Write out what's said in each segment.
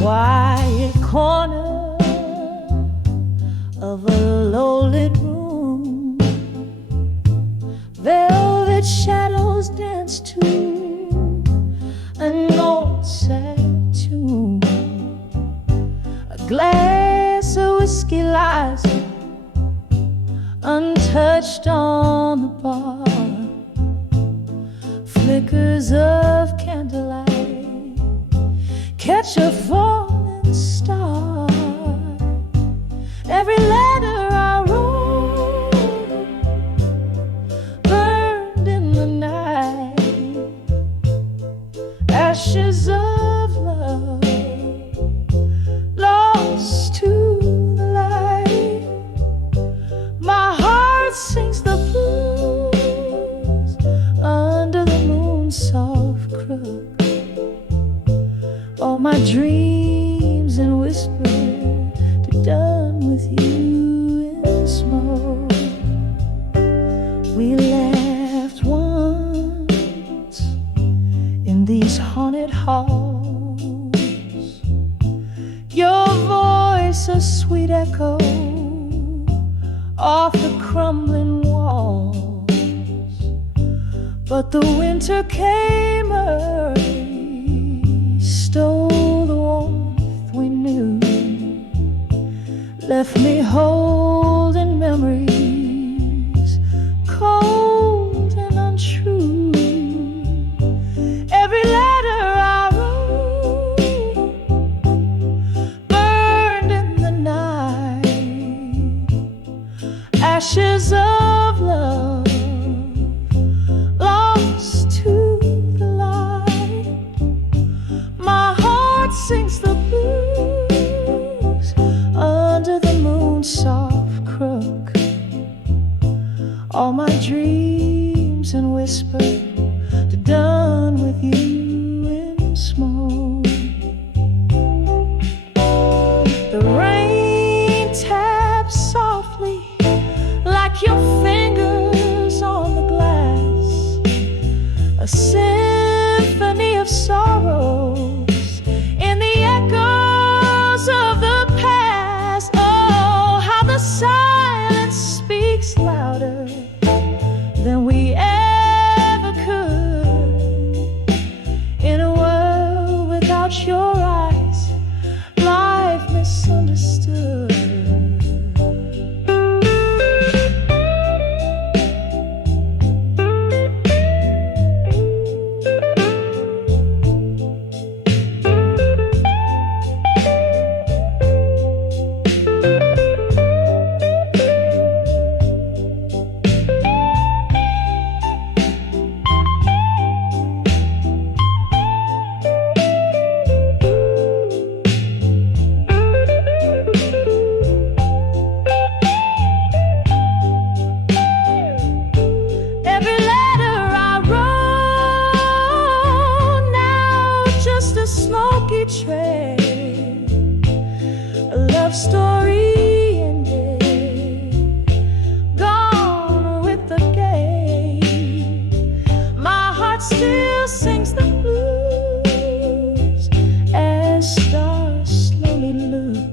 quiet corner of a low-lit room, velvet shadows dance to an old sad tune. A glass of whiskey lies untouched on the bar. Flickers of candlelight catch a falling star. Every letter I wrote burned in the night. Ashes of love lost to the light. My heart sings the blues under the moon's soft crook. All my dreams and whispers are done with you in smoke. We laughed once in these haunted halls. Your voice a sweet echo off the crumbling walls. But the winter came early, stole the warmth we knew, left me holding memories cold and untrue. Every letter I wrote burned in the night. Ashes of love lost to the light. My heart sings the blues under the moon's soft crook. All my dreams and whispers are done with you in smoke. The rain taps softly like your fingers on the glass, a symphony of sorrows in the echoes of the past. Oh, how the silence speaks louder than we ever could. In a world without your eyes, life misunderstood. Every letter I wrote, now just a smoky trail, a love story ended, gone with the gale. My heart still sings the blues as stars slowly look.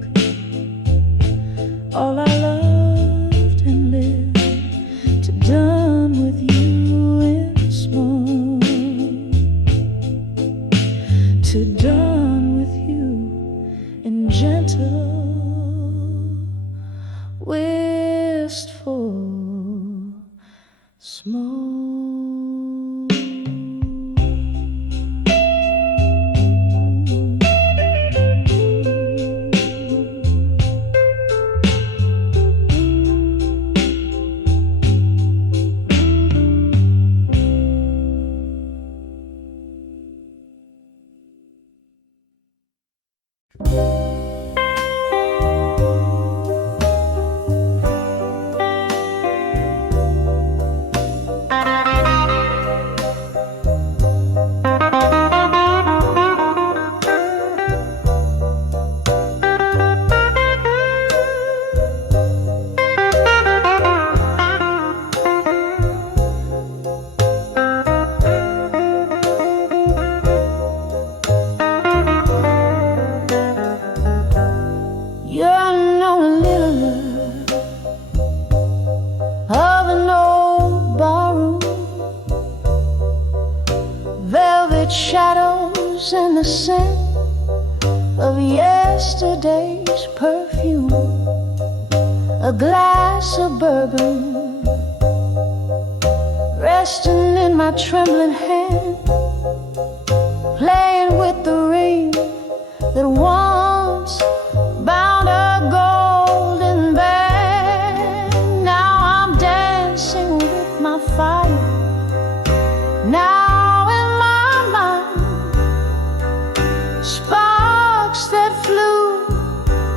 All I loved and lived to done with you in smoke, to done with you in gentle, wistful smoke. in the scent of yesterday's perfume, a glass of bourbon resting in my trembling hand, playing with the ring that once bound a golden band. Now I'm dancing with my fire. Now in my mind, sparks that flew,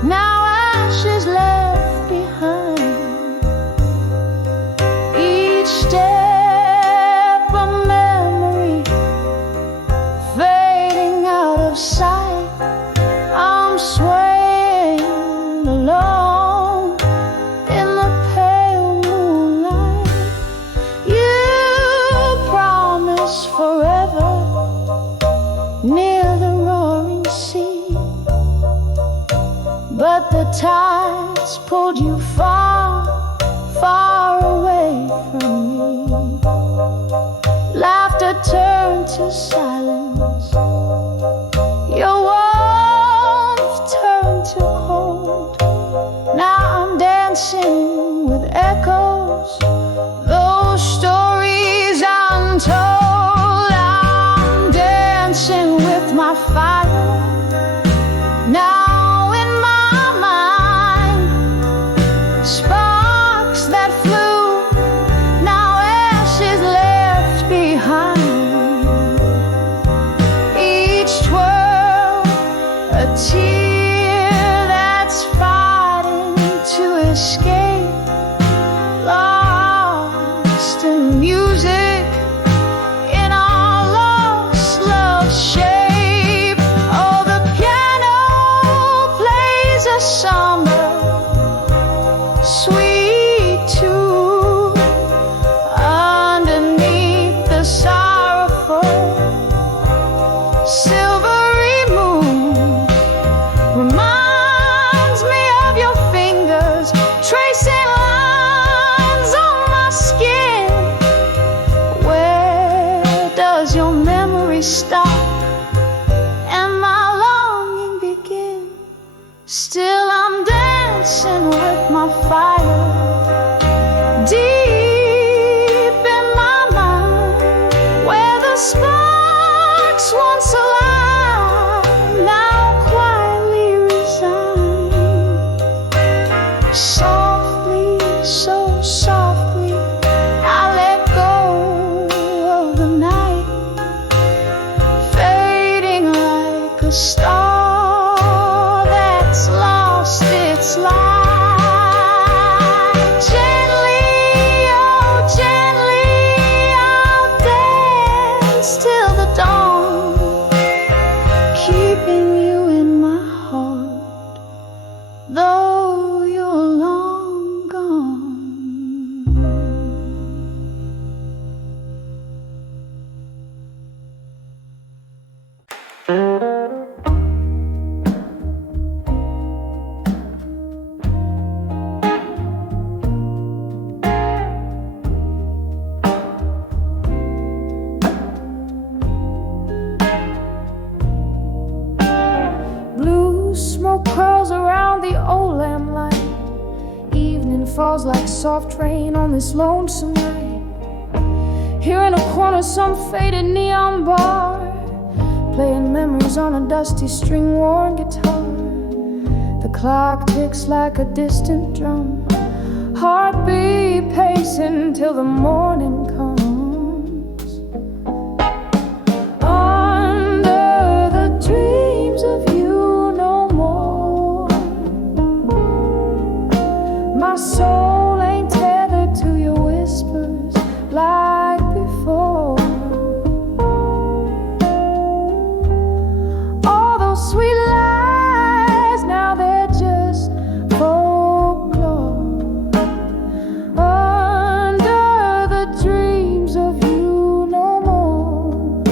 now ashes left behind. Each step a memory fading out of sight. I'm swaying alone in the pale moonlight. You promised forever near the roaring sea, but the tides pulled you far, far away from me. Laughter turned to silence, your warmth turned to cold. Now I'm dancing with echoes, those stories untold. I'm dancing with my fire. Now in my mind, sparks that flew, now ashes left behind. Each twirl a tear that's fighting to escape, lost in music, in our lost love shape. Oh, the piano plays a somber, sweet tune underneath the sorrowful silvery moon. Reminds me of your fingers tracing lines on my skin. Where does your memory stop and my longing begin? Still I'm dancing with my fire. Deep in my mind, where the sparks once alive now quietly reside. Softly, so softly, I let go of the night, fading like a star that's lost its light. Gently, oh gently, I'll dance till the dawn, keeping you in my heart, though you're long gone. Blue smoke curls around the old lamplight. Evening falls like soft rain on this lonesome night. Here in a corner, some faded neon bar, playing memories on a dusty string-worn guitar. The clock ticks like a distant drum, heartbeat pacing till the morning comes. Under the dreams of you no more, my soul ain't tethered to your whispers like before. All those sweet lies, now they're just folklore. Under the dreams of you no more,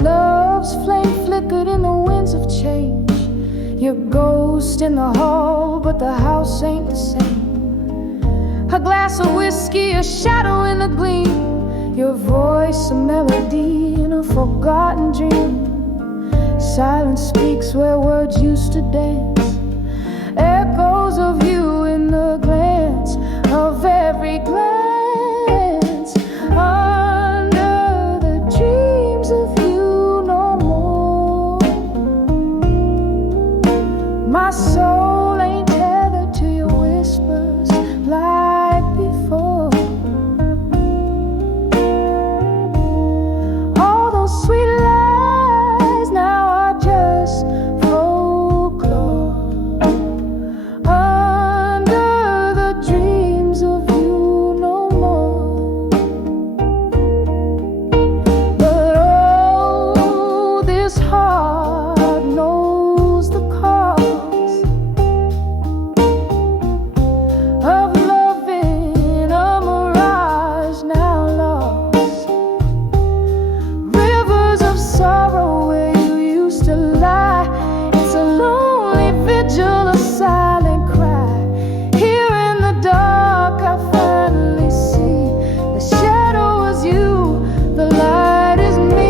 love's flame flickered in the winds of change. Your ghost in the hall, but the house ain't the same. A glass of whiskey, a shadow in the gleam. Your voice a melody in a forgotten dream. Silence speaks where words used to dance. Echoes of you in the glance of every glance. Under the dreams of you no more. My soul ain't tethered to your whispers like before. All those sweet lies now are just folklore. Under the dreams of you no more. But oh, this heart knows the cost of loving a mirage now lost. Rivers of sorrow where you used to lie. It's a lonely vigil, a silent cry. Here in the dark I finally see the shadow is you, the light is me.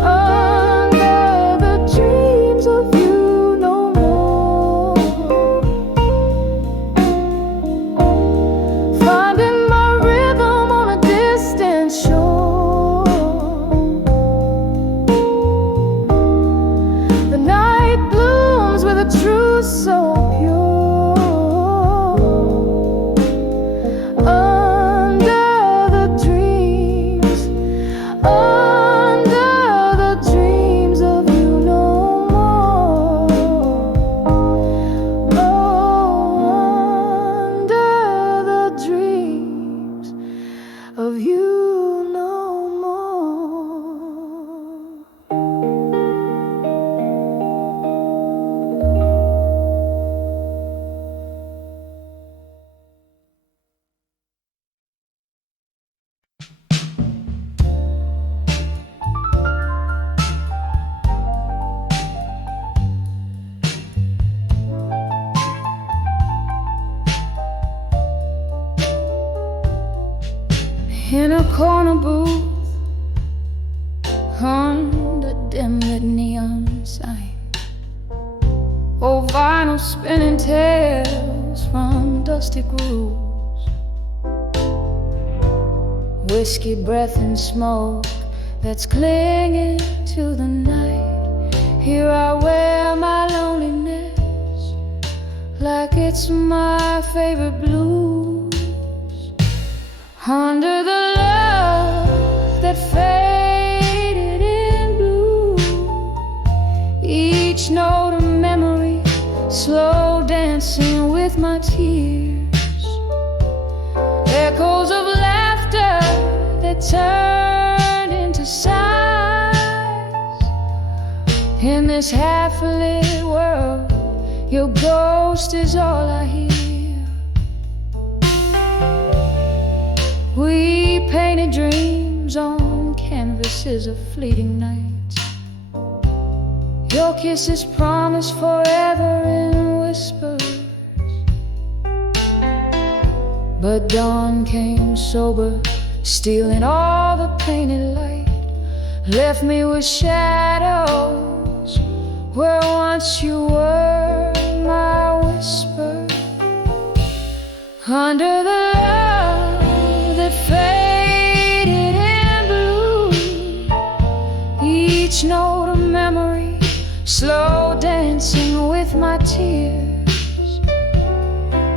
Under the dreams of you no more. Finding my rhythm on a distant shore. The night blooms with a truth so pure. Under the dreams of you no more. Under the dreams of you no more. In a corner booth, under dim-lit neon sign, old vinyl spinning tales from dusty grooves. Whiskey breath and smoke that's clinging to the night. Here I wear my loneliness like it's my favorite blues. Under the love that faded in blue, each note a memory, slow dancing with my tears. Echoes of laughter that turned into sighs. In this half-lit world, your ghost is all I hear. We painted dreams on canvases of fleeting nights. Your kisses promised forever in whispers. But dawn came sober, stealing all the painted light. Left me with shadows where once you were my whisper. Under the love that faded in blue, each note a memory, slow dancing with my tears.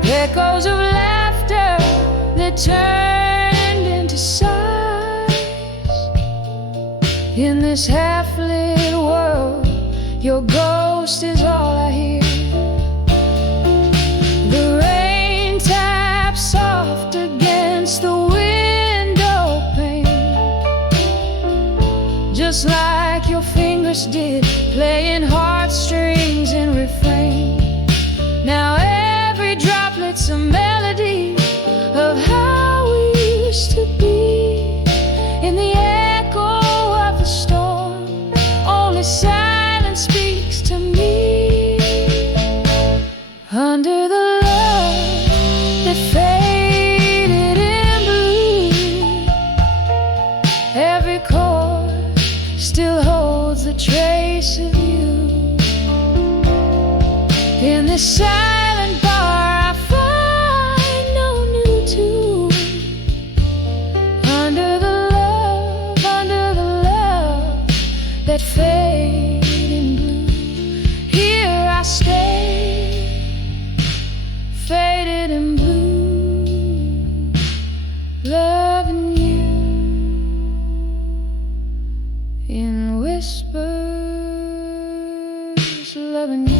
Echoes of laughter that turned into sighs. In this half-lit world, your ghost is all I hear. The rain taps soft against the window pane, just like your fingers did, playing heartstrings in refrain. Now every droplet's a melody of how we used to be. In the echo of the storm, only silence speaks to me. Under the love that faded in blue, still holds a trace of you. In this silent bar I find no new tune. Under the love that fades in blue, here I stay, faded in blue, loving you in whispers, loving you.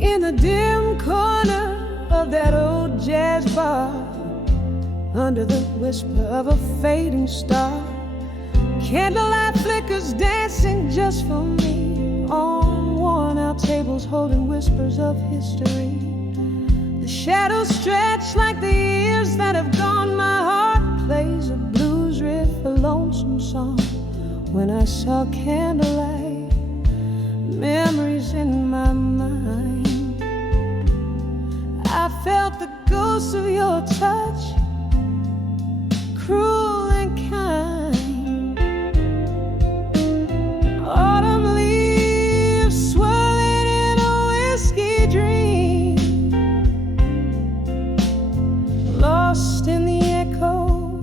In the dim corner of that old jazz bar, under the whisper of a fading star, candlelight flickers dancing just for me on worn-out tables holding whispers of history. The shadows stretch like the years that have gone. My heart plays a blues riff, a lonesome song. When I saw candlelight, memories in my mind, I felt the ghost of your touch, cruel and kind. Autumn leaves swirling in a whiskey dream, lost in the echo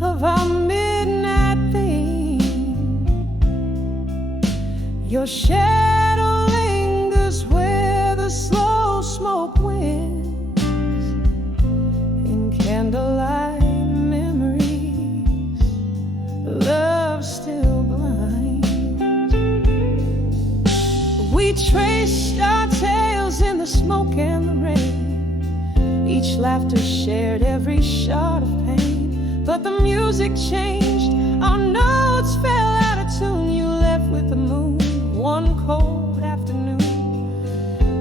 of our midnight theme. Your shadow lingers where the slow smoke wins. In candlelight memories, love still blind. We traced our tales in the smoke and the rain. Each laughter shared every shot of pain. But the music changed, our notes fell out of tune. You left with the moon one cold afternoon.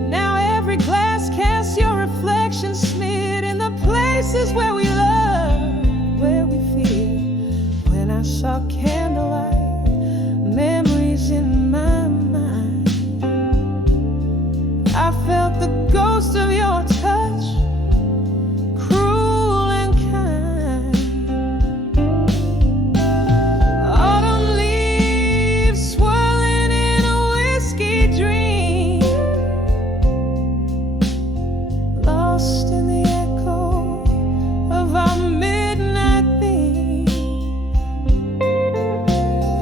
Now every glass casts your reflection, smeared in the places where we love, where we feel. When I saw candlelight, memories in my mind, I felt the ghost of your touch, cruel and kind. Autumn leaves swirling in a whiskey dream, lost in the echo of our midnight theme.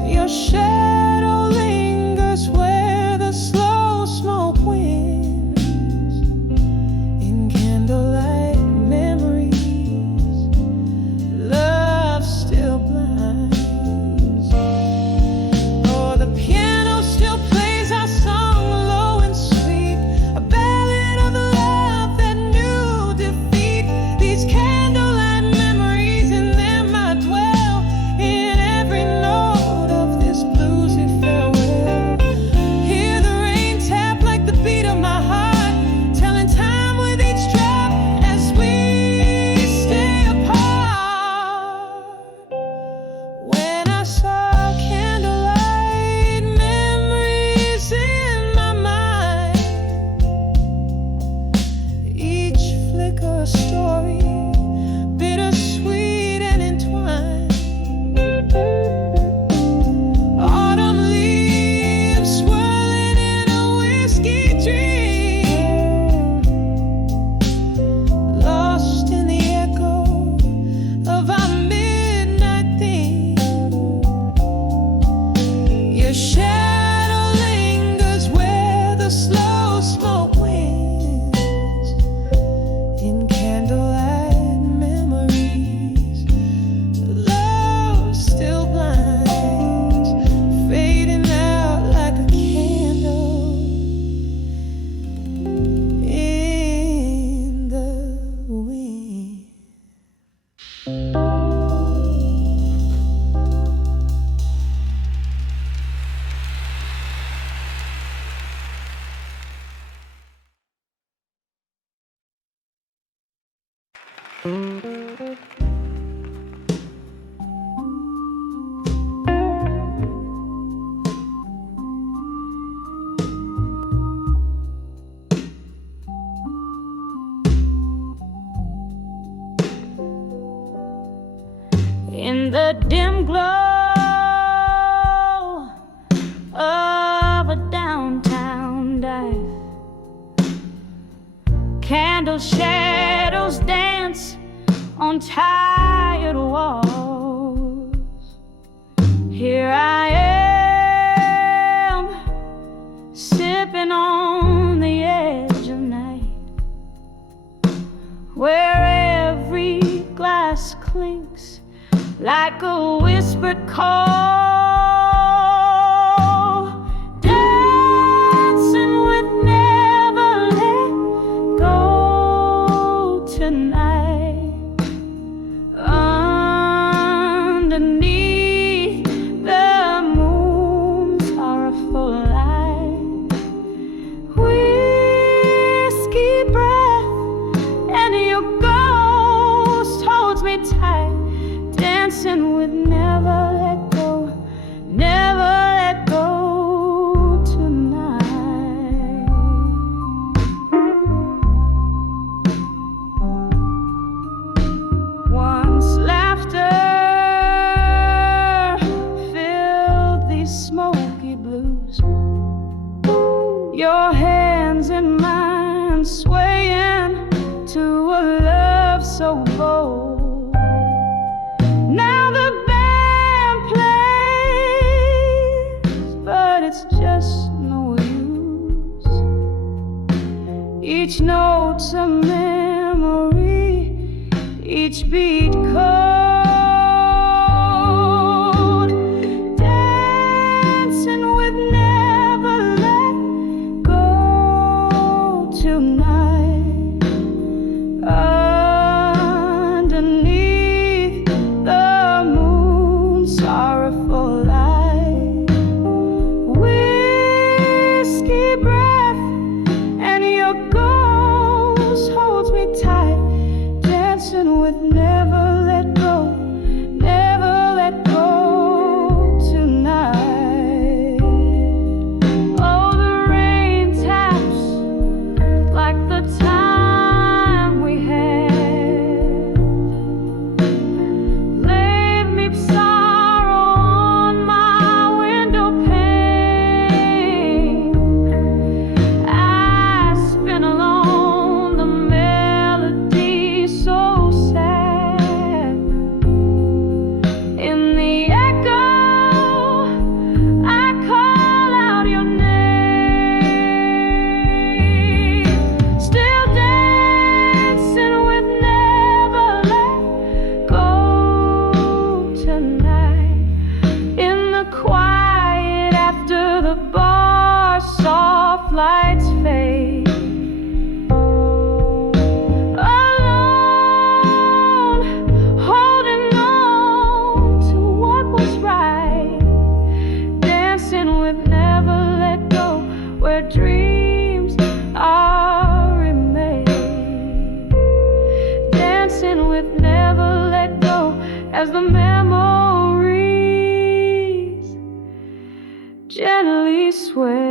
Your shadow lingers where the slow smoke wins. In candlelight In the dim glow of a downtown dive, candle shadows dance on tired walls. Here I am, sipping on the edge of night, where every glass clinks like a whispered call, dancing with never let go tonight, underneath the moon's sorrowful light. Whiskey breath and your ghost holds me tight, dancing with never let go, never let go tonight. Once laughter filled these smoky blues, your hands in mine swaying to a love so bold. Now the band plays, but it's just no use. Each note's a memory, each beat cold, dancing with never let go tonight, underneath the moon's sorrowful light. Whiskey breath and your ghost holds me tight, dancing with never let go, never let go tonight. Oh, the rain taps like the time we had, leave me sorrow on my window pane. I spin along the melody so sad. In the echo, I call out your name, still dancing with never let go tonight. In the quiet after the bar, soft lights fade. Alone, holding on to what was right, dancing with never let go, where dreams are remade. Dancing with never let go as the memories gently sway.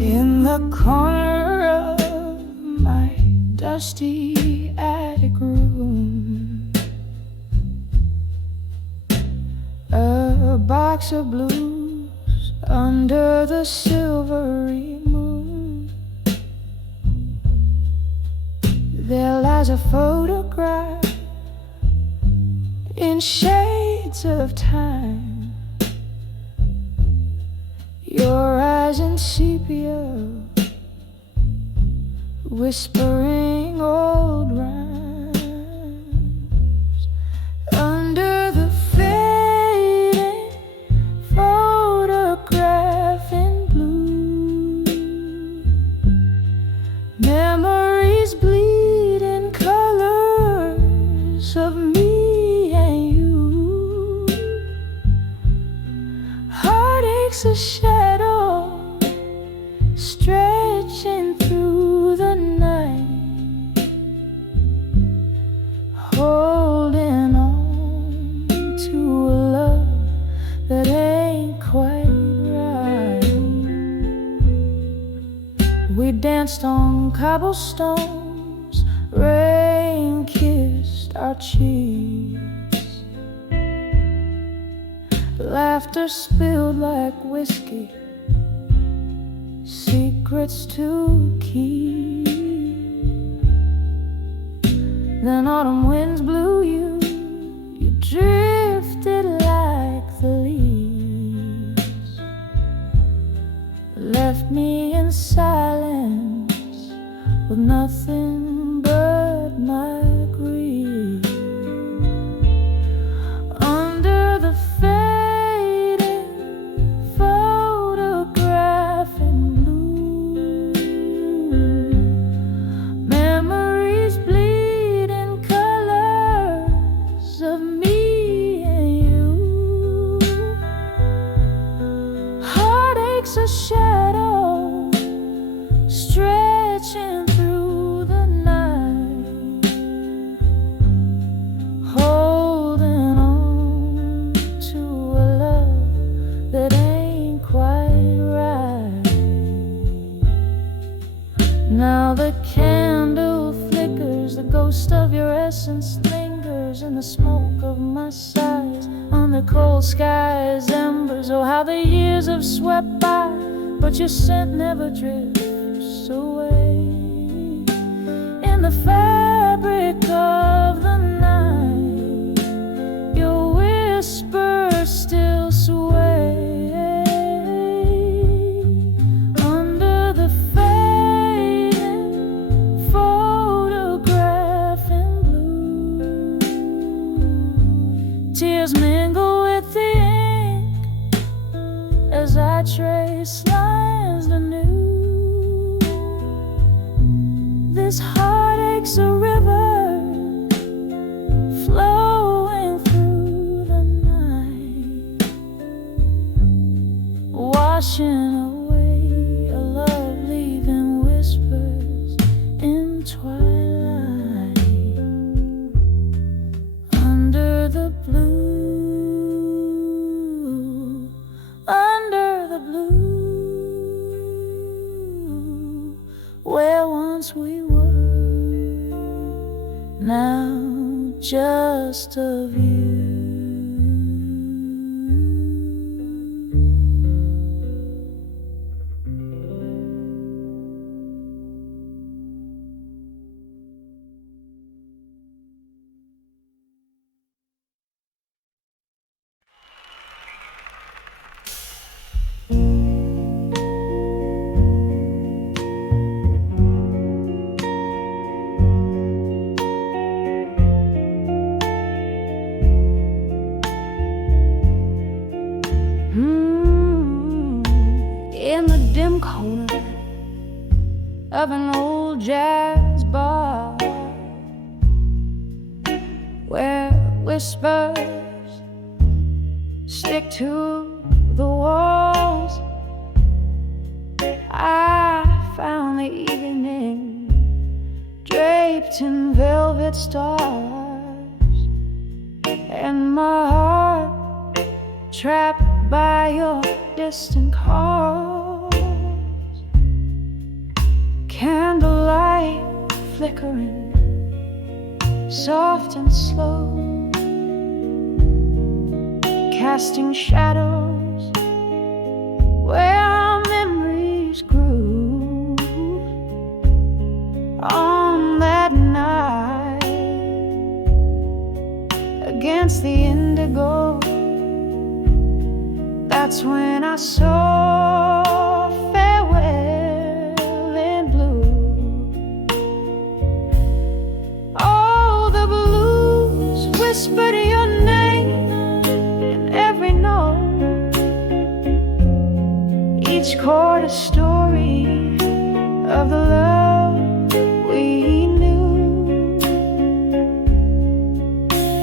In the corner of my dusty attic room, a box of blues under the silvery moon. lies a photograph in shades of time. Your eyes in sepia, whispering old rhymes under the fading photograph in blue. Memories bleed in colors of me and you. Heartaches a shadow stretching through the night, holding on to a love that ain't quite right. We danced on cobblestones, rain kissed our cheeks, laughter spilled like whiskey, secrets to keep. Then autumn winds blew you, you drifted like the leaves, left me in silence with nothing but my grief. Under the fading photograph in blue, memories bleed in colors of me and you. Heartaches a shadow stretching through the night, holding on to a love that ain't quite right. Now the candle flickers, the ghost of your essence lingers in the smoke of my sighs. On the cold skies, embers, oh how the years have swept by, but your scent never drifts away. In the fabric of the night, your whisper still sway. Under the fading photograph in blue, tears mingle with the ink as I trace lines anew. This heartache's a river flowing through the night, washing away a love, leaving whispers in twilight. Under the blue, under the blue, where once we were, now just a view. In the dim corner of an old jazz bar, where whispers stick to the walls, I found the evening draped in velvet stars, and my heart trapped by your distant calls. Candlelight flickering, soft and slow, casting shadows where our memories grew. On that night against the indigo. That's when I saw farewell in blue. Oh, the blues whispered your name in every note, each chord a story of the love we knew.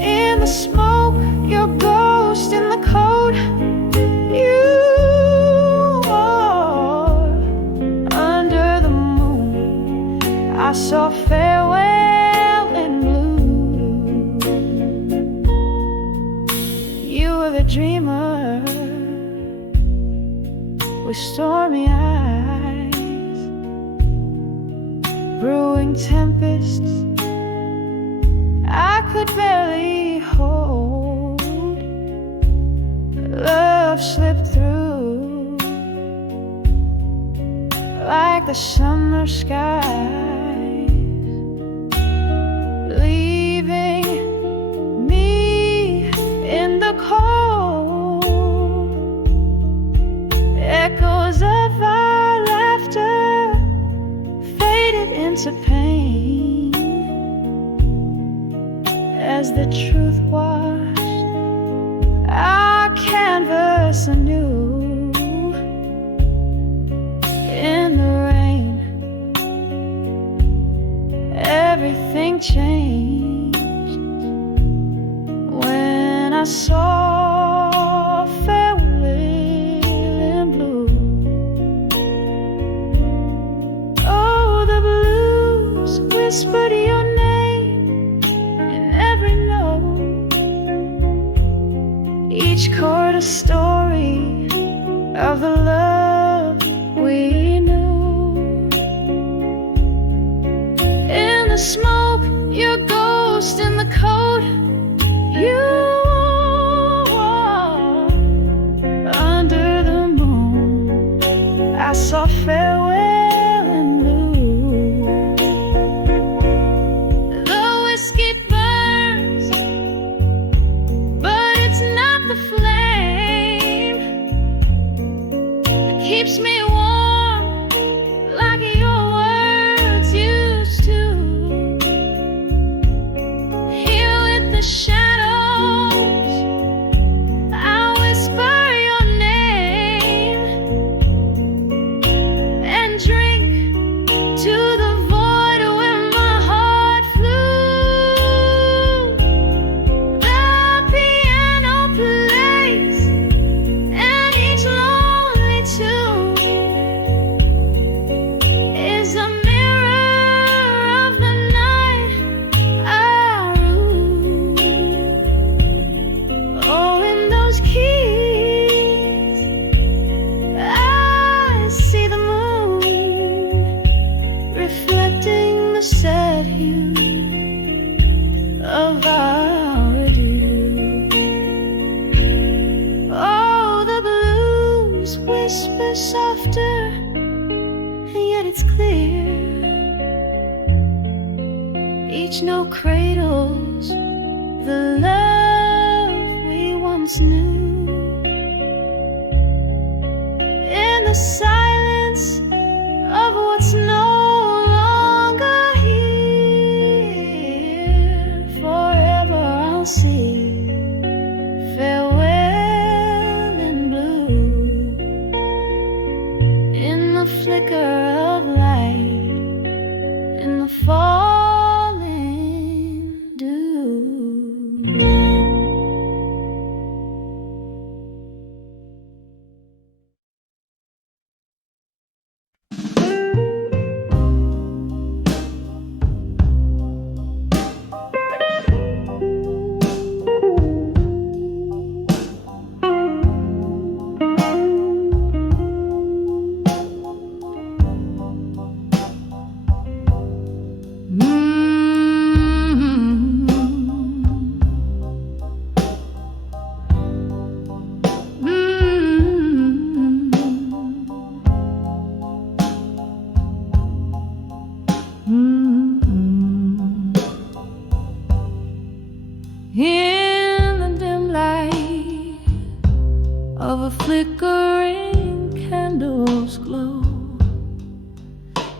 In the smoke, your ghost in the coat you wore. Under the moon, I saw farewell in blue. You were the dreamer with stormy eyes, brewing tempests I could barely hold. Love slipped through like the summer skies, leaving me in the cold. Echoes of our laughter faded into pain as the truth washed our canvas anew. In the rain, everything changed when I saw farewell in blue. Oh, the blues whispered your name in every note, each chord a story of the love we knew. In the smoke, your ghost in the coat you wore. Under the moon, I saw farewell in blue. The whiskey burns, but it's not the flame that keeps me warm like your words used to. Here with the shadows, I whisper your name and drink to the void where my heart flew. The piano plays and each lonely tune is a mirror of the night I rue. Oh, in those keys I see the moon reflecting the sad hue of our adieu. Oh, the blues whisper softer, yet it's clear. Each note cradles the love we once knew. In the silence of what's no longer here, forever I'll see farewell in blue. In the flicker of light, in the falling dew. flickering candles glow,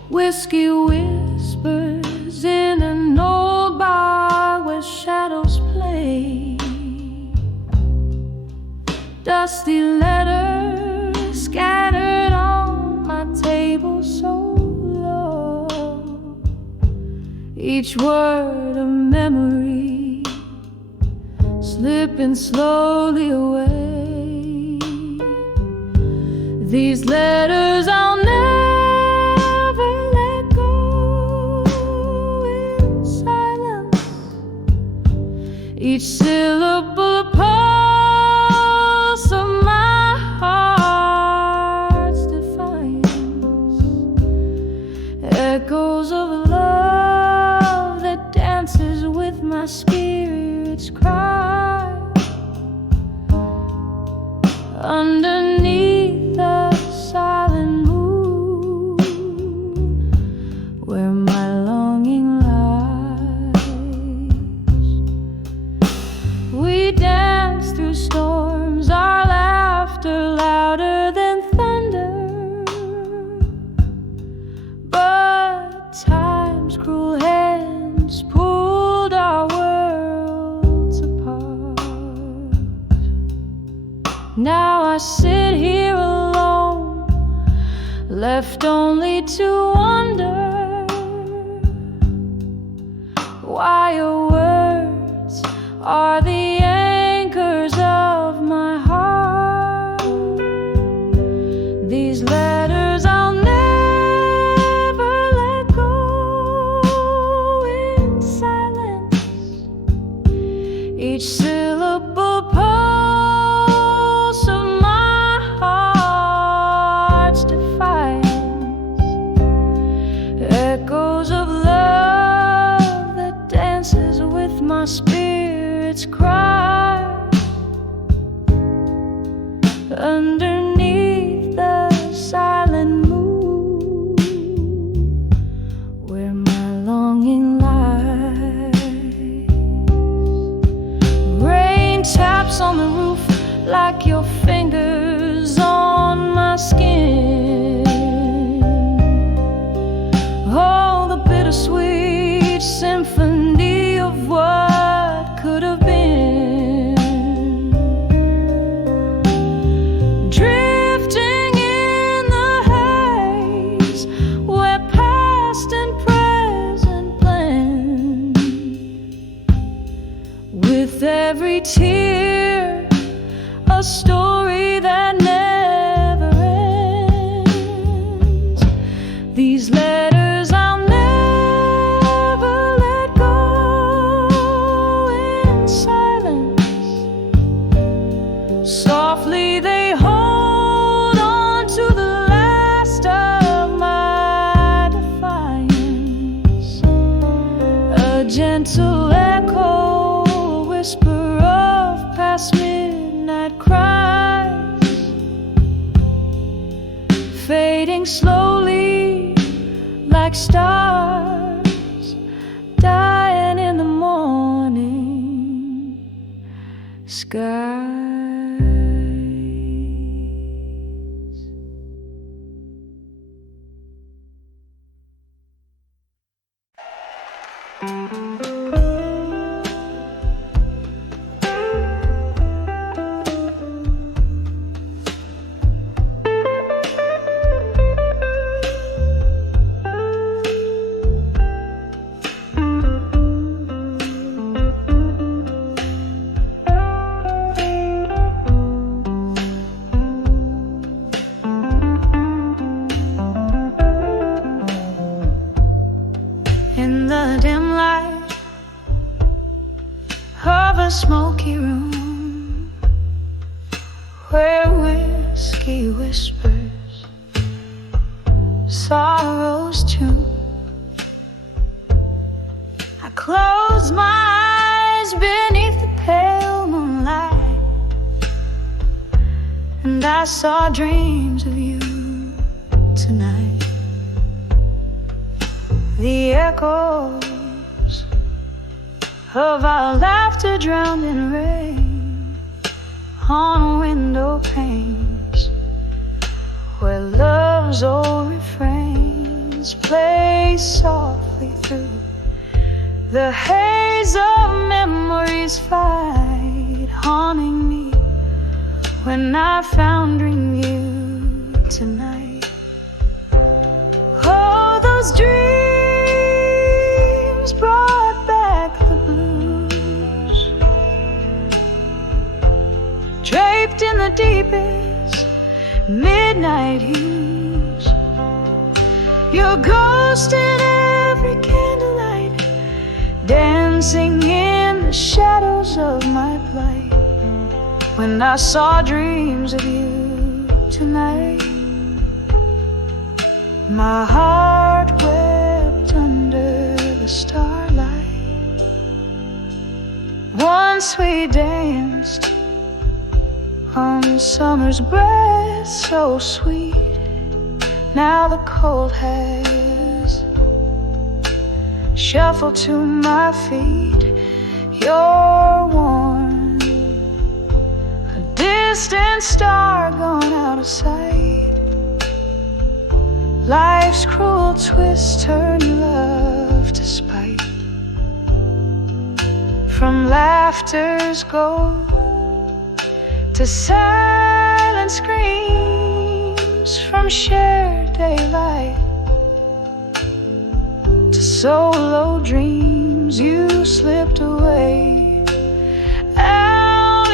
whiskey whispers in an old bar where shadows play, dusty letters scattered on my table so low, each word a memory slipping slowly away. These letters I'll never let go in silence, each syllable a pulse of my heart's defiance, echoes of a love that dances with my spirit's cry. Underneath the silent moon, where my longing lies, we dance through storms, our laughter louder than thunder, but time's cruel hands pulled our worlds apart. Now I sit here alone, left only to wonder why your words are the anchors of my heart. These letters I'll never let go in silence, each syllable pulse of my heart's defiance, echoes of love that dances with my spirit's cry. Underneath the silent moon, where my longing lies, rain taps on the roof like your fingers on my skin. Oh, the bittersweet symphony of what could have been, drifting in the haze where past and present blend. With every tear, a story that never ends. These letters I'll never let go in silence. Softly they hold on to the last of my defiance, a gentle echo, a whisper of past midnight cries, fading slowly like stars dying in the morning skies. In the dim light of a smoky room, where whiskey whispers sorrow's tune, I closed my eyes beneath the pale moonlight, and I saw dreams of you tonight. The echoes of our laughter drowned in rain on a window pane Love's old refrains play softly through the haze of memories fight, haunting me when I found dream you tonight. Oh, those dreams brought back the blues, draped in the deepest midnight hues. Your ghost in every candlelight, dancing in the shadows of my plight. When I saw dreams of you tonight, my heart wept under the starlight. Once we danced on summer's breath so sweet. Now the cold has shuffled to my feet. You're warm, a distant star gone out of sight. Life's cruel twists turn love to spite. From laughter's gold to silent screams, from shared daylight to solo dreams, you slipped away out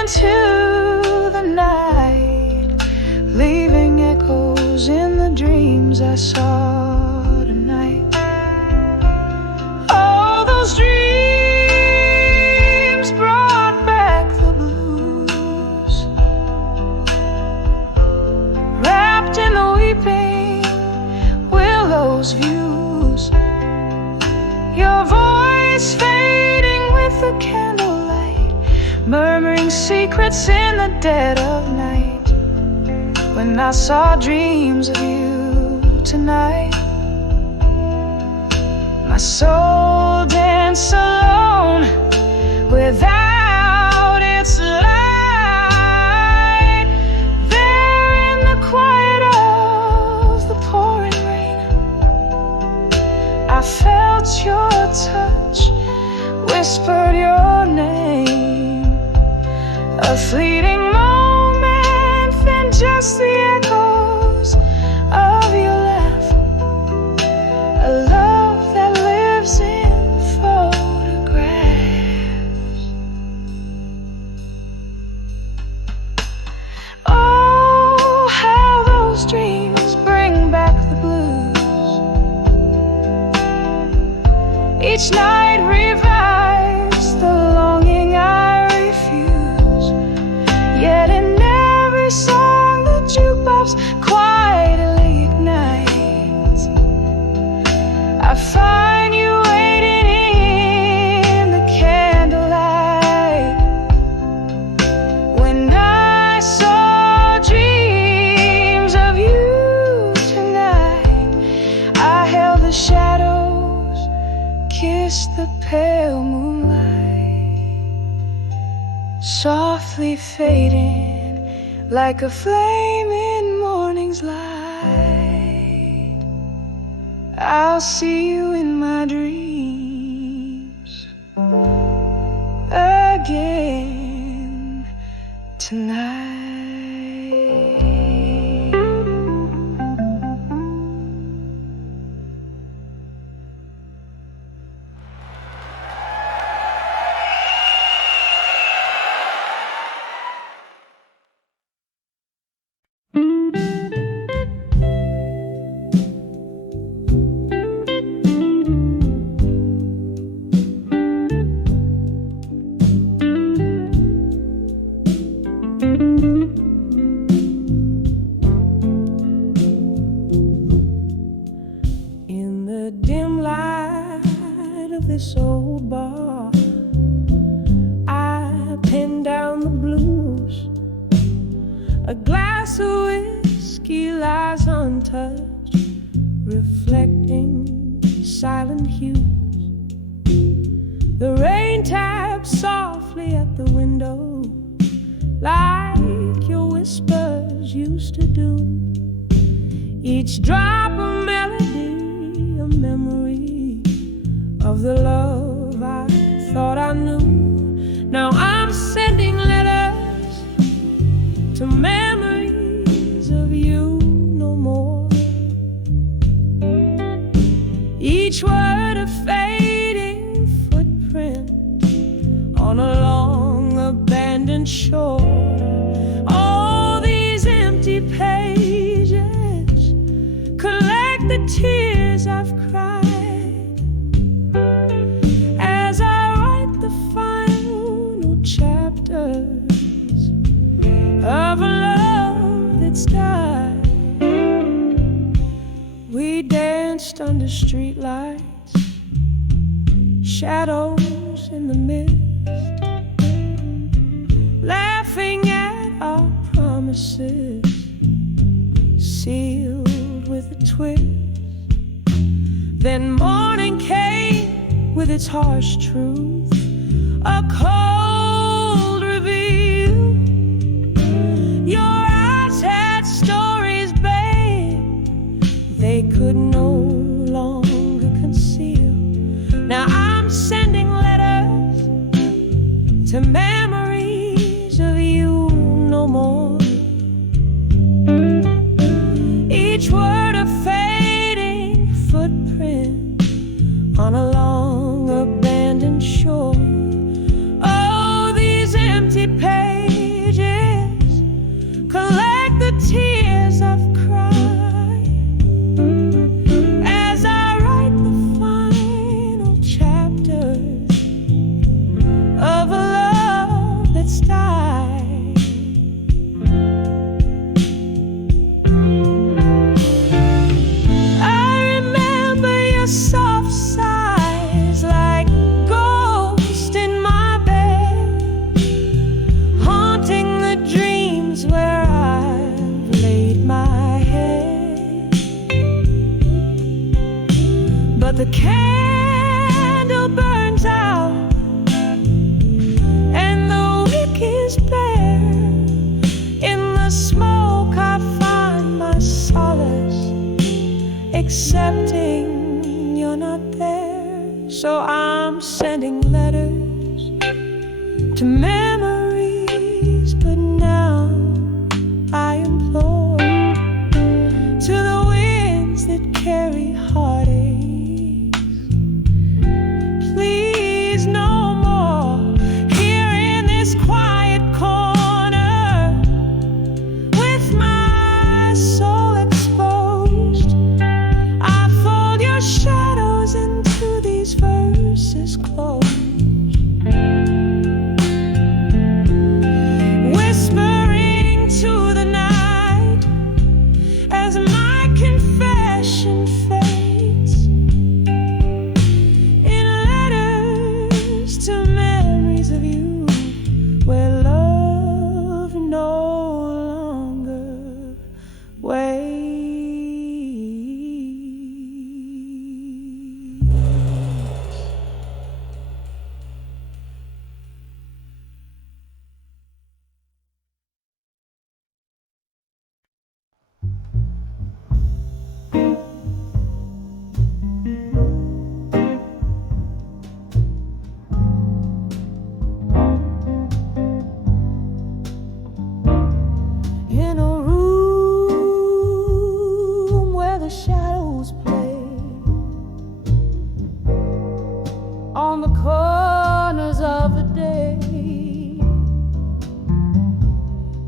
into the night, leaving echoes in the dreams I saw tonight. Oh, those dreams brought back the blues, wrapped in the weeping willows' views. Your voice fading with the candlelight, murmuring secrets in the dead of night. When I saw dreams of you tonight, my soul danced alone without its light. There in the quiet of the pouring rain, I felt your touch, whispered your name. A fleeting moment, then just the echoes of your laugh. A love that lives in photographs. Oh, how those dreams bring back the blues. Each night revives the longing I refuse. Yet in every song the jukebox quietly ignites, I find you waiting in the candlelight. When I saw dreams of you tonight, I held the shadows, kissed the pale moonlight, softly fading like a flame in morning's light. I'll see you in my dreams again tonight. In the dim light of this old bar, I pen down the blues. A glass of whiskey lies untouched, reflecting silent hues. The rain taps softly at the window, like your whispers used to do. Each drop a melody, a memory of the love I thought I knew. Now I'm sending letters to memories of you no more. Each word a fading footprint on a long abandoned shore. All these empty pages collect the tears I've cried as I write the final chapters of a love that's died. We danced under streetlights, shadows in the mist, laughing at our promises, sealed with a twist. Then morning came with its harsh truth, a cold reveal. Your eyes had stories, babe, they could no longer conceal. Now I'm sending letters to memories of you no more. Each word a fading footprint on a long abandoned shore. Oh, these empty pages collect the tears I've cried as I write the final chapters of a love that's died. I remember your soft sighs like ghosts in my bed, haunting the dreams where I've laid my head. But the candle burns out and the wick is bare. In the smoke I find my solace, accepting you're not there. So I'm sending letters to memories, but now I implore to the winds that carry heartaches, please no more. Here in this quiet corner, with my soul exposed, I fold your shadows into these verses closed, whispering to the night as my confession fades in letters to memories of you where love no longer waits. In a room where the shadows play on the corners of the day,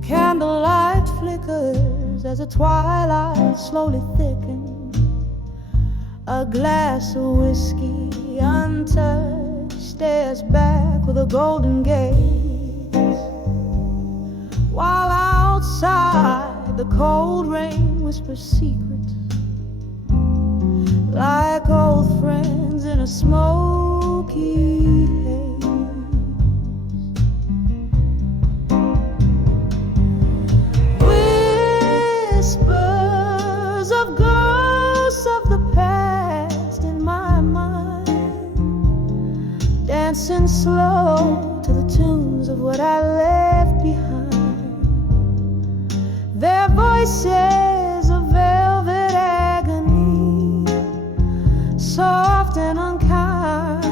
candlelight flickers as the twilight slowly thickens. A glass of whiskey untouched stares back with a golden gaze, while outside the cold rain whispers secrets like old friends in a smoky haze. Whispers of ghosts of the past in my mind, dancing slow to the tunes of what I left behind. Their voices of velvet soft and unkind.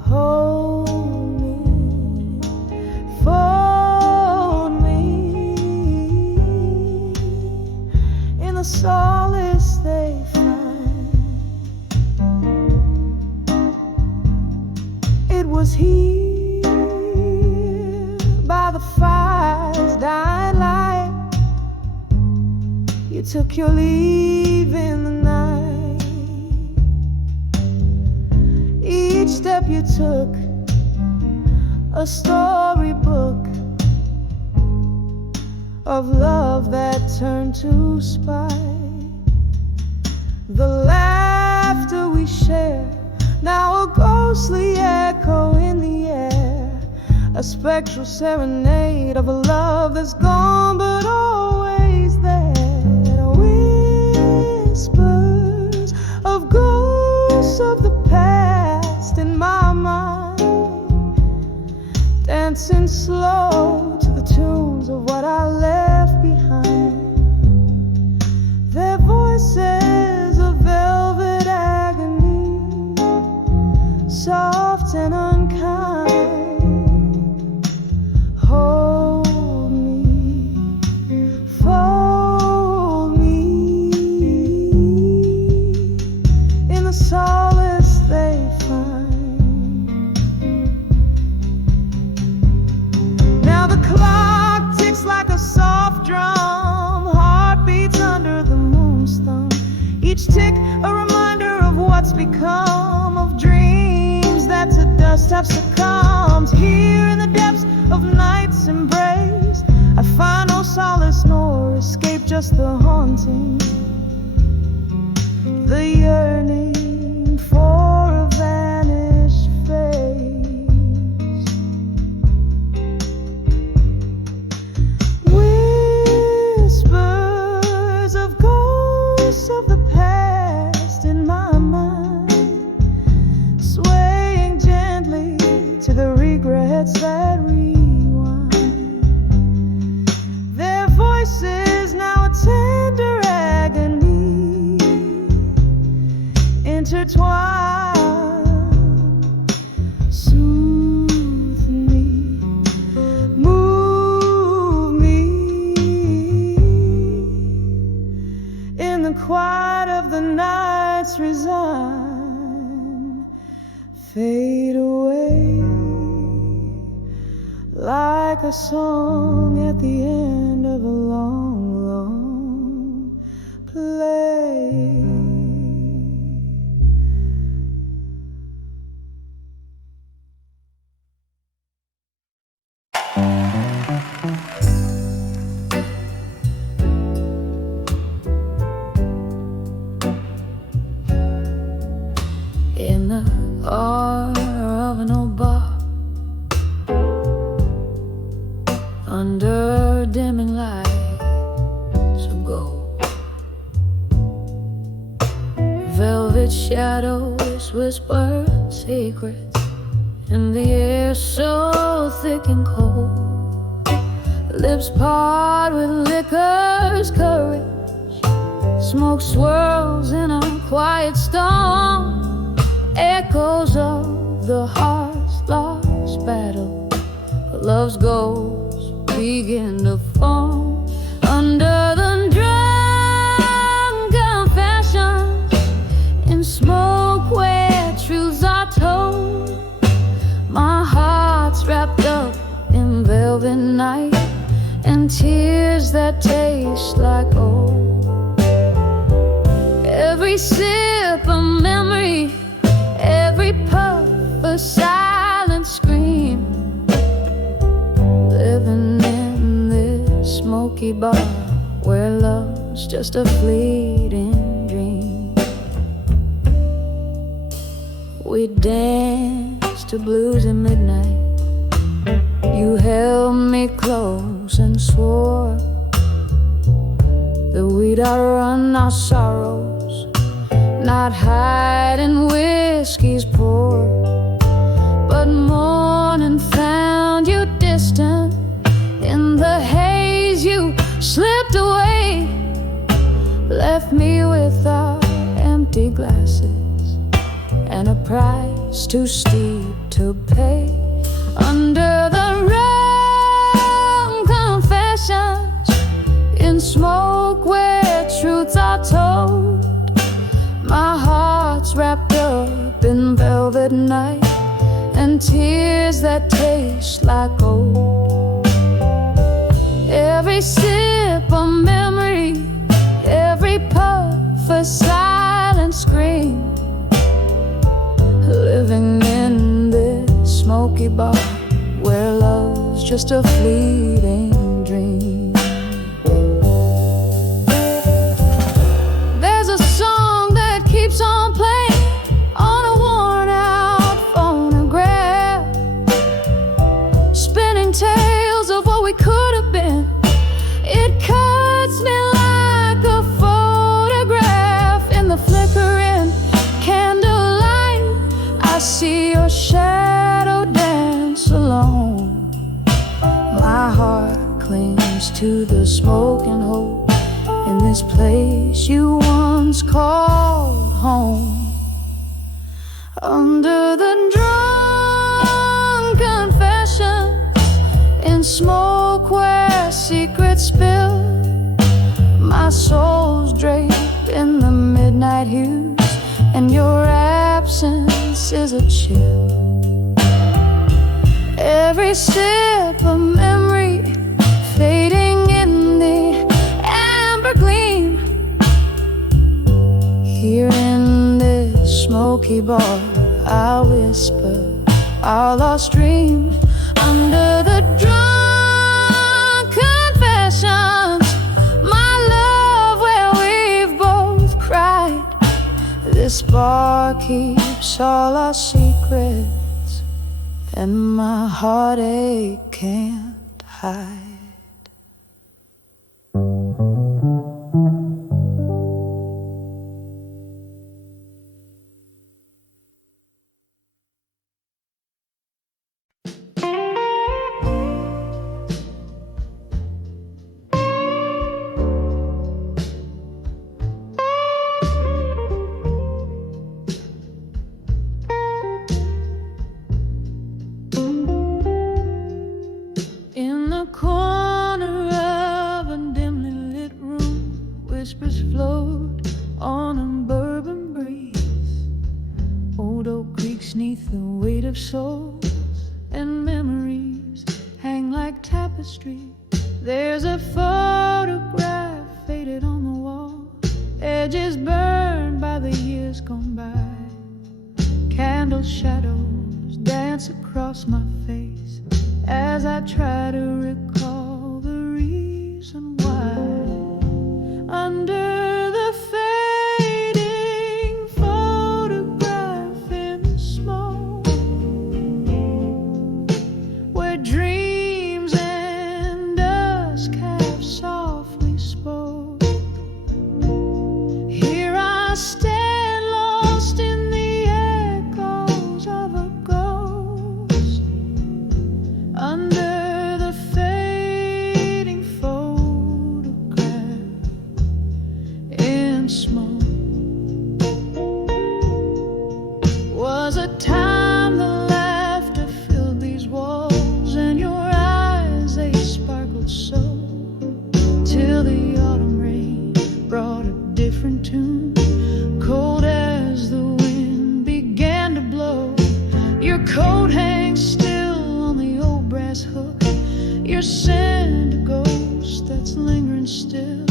Hold me, fold me in the solace they find. It was here by the fire's dying light you took your leave in the night. Each step you took, a storybook of love that turned to spite. The laughter we share, now a ghostly echo in the air, a spectral serenade of a love that's gone but always there. Whispers of ghosts of the past in my mind, dancing slow to the tunes of what I left behind. Their voices of velvet agony, soft and unkind. Hold me, fold me in the solace they find. Now the clock ticks like a soft drum, heartbeats under the moon's thumb. Each tick a reminder of what's become of dreams that to dust have succumbed. Here in the depths of night's embrace, I find no solace nor escape, just the haunting, the yearning for a vanished face. Whispers of ghosts of the past in my mind, swaying gently to the regrets that rewind. Their voices now a tender agony, intertwined. Soothe me, move me in the quiet of the nights, resign, fade away like a song at the end of a long, long play. In the air of an old bar, under dimming lights of gold, velvet shadows whisper secrets in the air so thick and cold. Lips part with liquor's courage, smoke swirls in a quiet storm. Echoes of the heart's lost battle, but love's ghosts begin to form. Under the drum confessions in smoke where truths are told, my heart's wrapped up in velvet night and tears that taste like old. Every sip a memory, every puff a silent scream, living in this smoky bar where love's just a fleeting dream. We danced to blues at midnight, you held me close and swore that we'd outrun our sorrows, not hide in whiskey's pour. But morning found you distant in the haze. You slipped away, left me with our empty price too steep to pay. Under the wrong confessions, in smoke where truths are told, my heart's wrapped up in velvet night and tears that taste like gold. Every sip a memory, every puff a silent scream, living in this smoky bar where love's just a fleeting dream. There's a song that keeps on playing on a worn out phonograph, spinning tales of what we could have been. It cuts me like a photograph. In the flickering candlelight, I see your shadow dance alone. My heart clings to the smoke and hope in this place you once called home. Under the drunk confession, in smoke where secrets spill, my soul's draped in the midnight hues, and your absence is a chill. Every sip a memory, fading in the amber gleam. Here in this smoky bar, I whisper our lost dream. Under the drunk confessions, my love, where we've both cried. This bar keeps all our secrets, and my heartache can't hide. In the corner of a dimly lit room, whispers float on a bourbon breeze. Old oak creaks neath the weight of souls, and memories hang like tapestry. There's a photograph faded on the wall, edges burned by the years gone by. Candle shadows dance across my face as I try to recall the reason why. Under the fading photograph in smoke, where dreams and dusk have softly spoke, here I stand lost in the echoes of a ghost. Under the fading photograph in smoke. Was a time the laughter filled these walls, and your eyes, they sparkled so, till the autumn rain brought a different tune, cold as the wind began to blow. Your coat hangs still on the old brass hook, your scent a ghost that's lingering still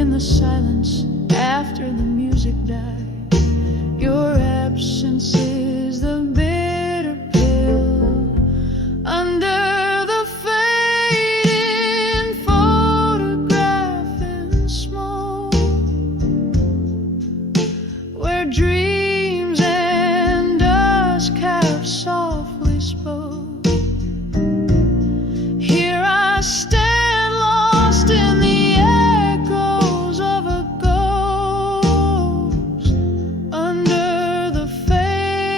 in the silence after the music died. Your absence is the bitter pill. Under the fading photograph in smoke, where dreams and dusk have softly spoke, here I stand lost in the echoes of a ghost. Under the fading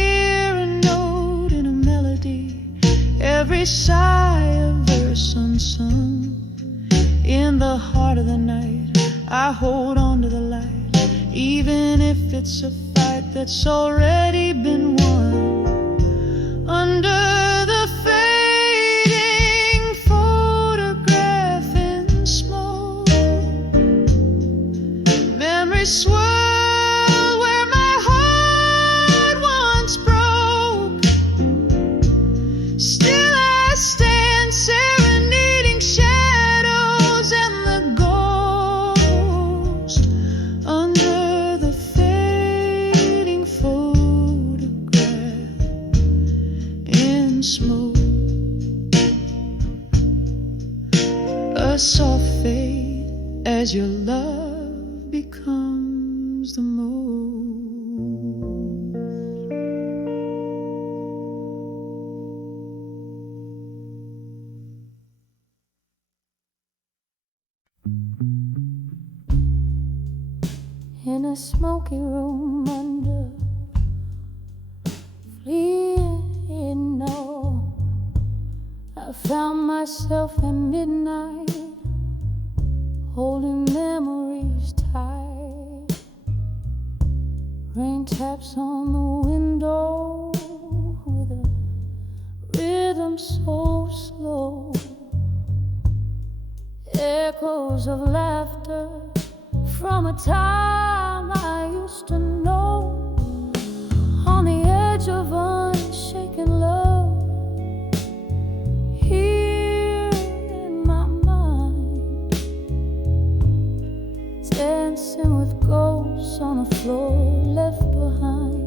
hear a note in a melody, every sigh a verse unsung. In the heart of the night, I hold on to the light, even if it's a fight that's already been won. Under the fading photograph in smoke, memories swirl where my heart once broke. Still I stand serenading shadows and the ghost under the fading photograph in smoke. A soft fade as your love becomes the most. In a smoky room under fleeing no, I found myself at midnight holding memories tight. Rain taps on the window with a rhythm so slow. Echoes of laughter from a time I used to know. On the edge of unshaken love, here in my mind, dancing with ghosts on the floor left behind.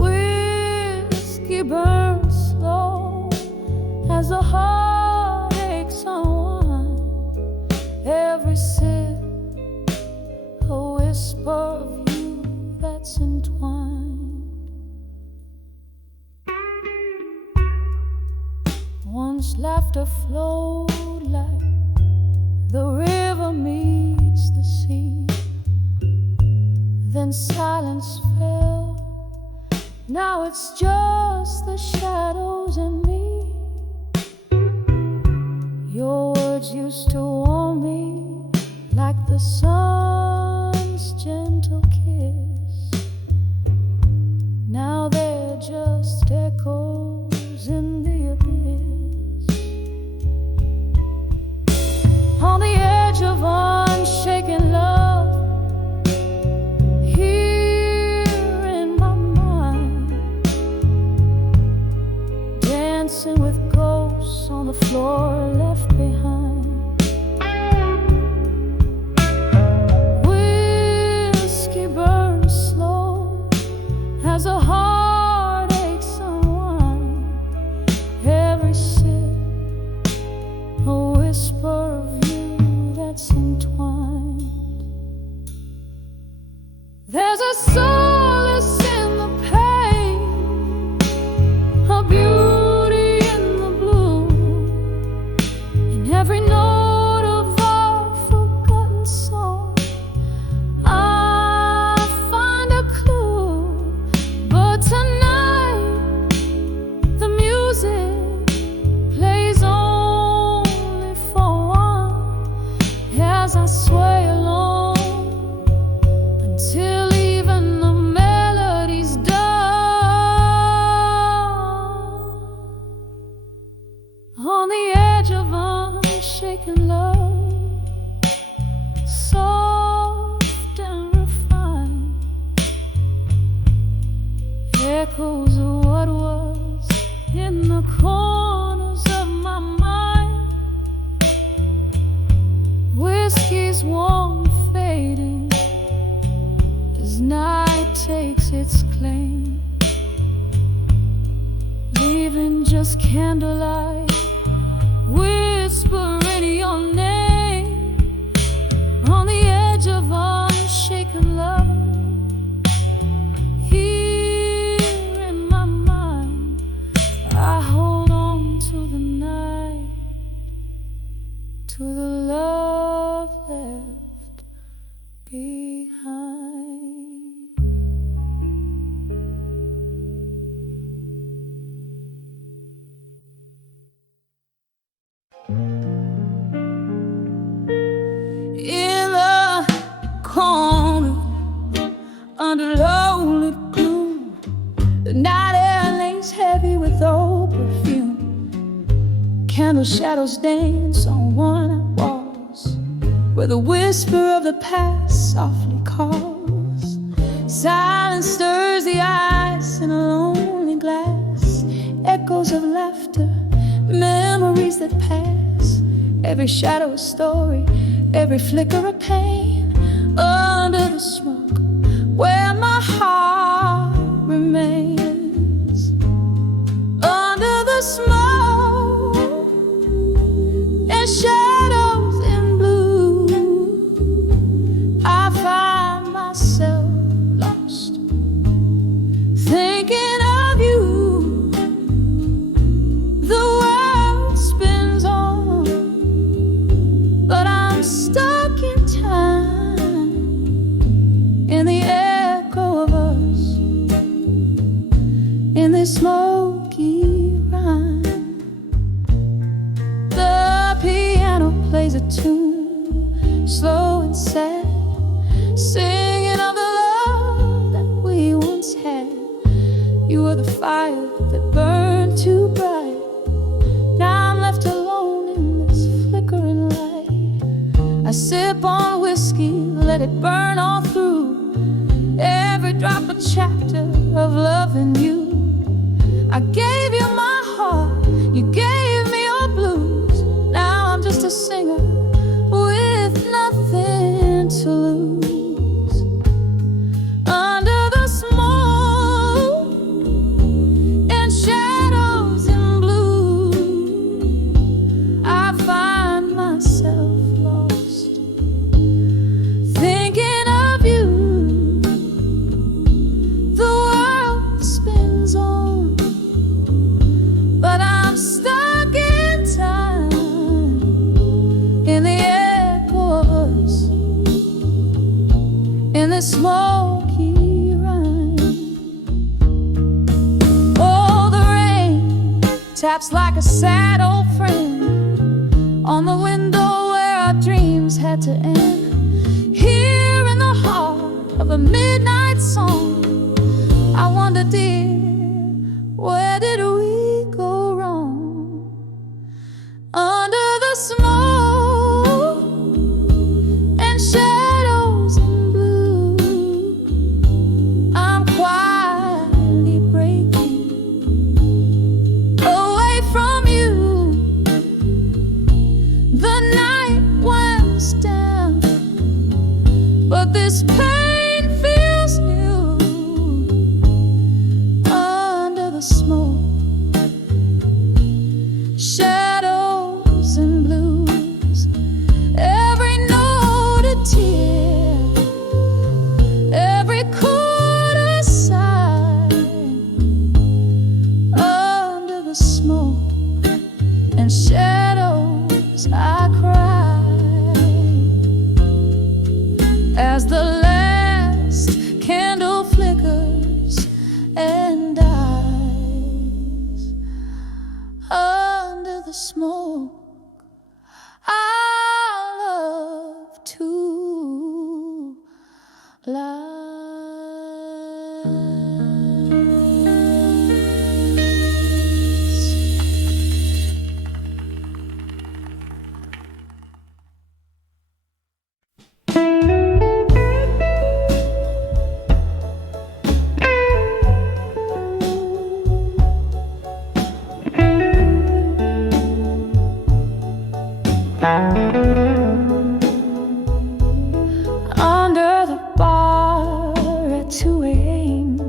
Whiskey burns slow as the heart aches unwind. Every sip, a whisper of you that's entwined. Once laughter flowed like the river meets the sea. Then silence fell. Now it's just the shadows and me. Your words used to warm me like the sun's gentle kiss. Now they're just echoes in the abyss. On the edge of unshaken love, here in my mind, dancing with ghosts on the floor left behind. Whiskey burns slow as a heart aches unwind. Every sip, a whisper of you that's entwined. There's a solace in the pain, a beauty in the blue, in every note of our forgotten song. I find a clue, but tonight the music plays only for one as I sway along until even the melody's done. On the edge of unshaken love, soft and refined, echoes of what was in the corners of my mind. Whiskey's warm fading as night takes its claim, leaving just candlelight whispering your name. On the edge of unshaken love, here in my mind, I hold on to the night, to the love left behind. lonely gloom. The night air lays heavy with old perfume. Candle shadows dance on worn walls, where the whisper of the past softly calls. Silence stirs the ice in a lonely glass. Echoes of laughter, memories that pass. Every shadow a story, every flicker a pain. Under the smoke, where my heart remains. Under the smoke and shadows in blue, I find myself lost, thinking of you. The world spins on, but I'm stuck in time, in the echo of us, in this smoky rhyme. The piano plays a tune, slow and sad, singing of the love that we once had. You were the fire that burned too bright. Now I'm left alone in this flickering light. I sip on whiskey, let it burn all through. Every drop a chapter of loving you. I gave you my heart, you gave me your blues. Now I'm just a singer with nothing to lose. Under the smoke and shadows in blue, I find myself lost, thinking of you. The world spins on, but I'm stuck in time, in the echo of us, in this smoky rhyme. Oh, the rain taps like a sad old friend on the window where our dreams had to end. Here in the heart of a midnight song, I wonder, dear, where did we go wrong? Under the smoke and shadows in blue, I'm quietly breaking away from you. The night winds down, but this pain feels new. Under the smoke, shadows and blues, every note a tear, every chord a sigh. Under the smoke and shadows I cry, as the last candle flickers and dies. Under the smoke, I love to lie. Under the bar at 2 a.m.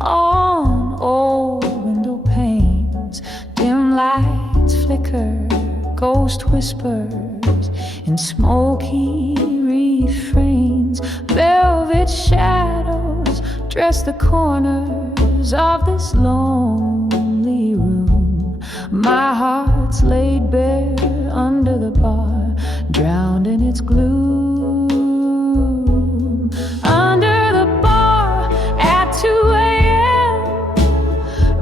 on old window panes, dim lights flicker, ghost whispers in smoky refrains. Velvet shadows dress the corners of this lonely room. My heart's laid bare under the bar, drowned in its gloom. Under the bar at 2 a.m.,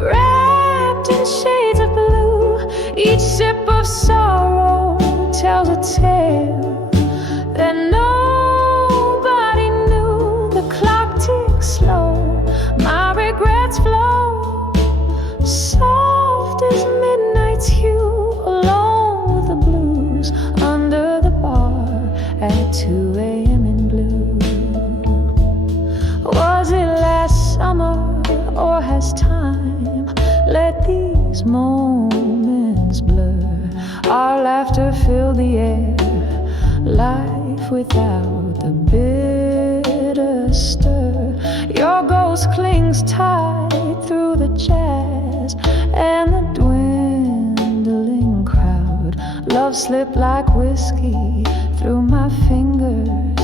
wrapped in shades of blue, each sip of sorrow tells a tale that nobody knew. The clock ticks slow, regrets flow, soft as midnight's hue, alone with the blues under the bar at 2 a.m. in blue. Was it last summer, or has time let these moments blur? Our laughter filled the air, life without the bitter stir. Your ghost clings tight through the jazz and the dwindling crowd. Love slipped like whiskey through my fingers,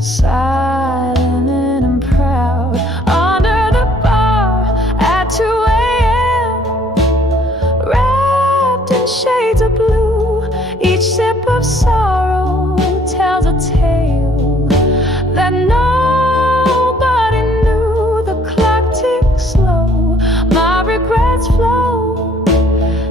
silent and proud. Under the bar at 2 a.m., wrapped in shades of blue, each sip of sorrow tells a tale that nobody knew. The clock ticks slow, my regrets flow,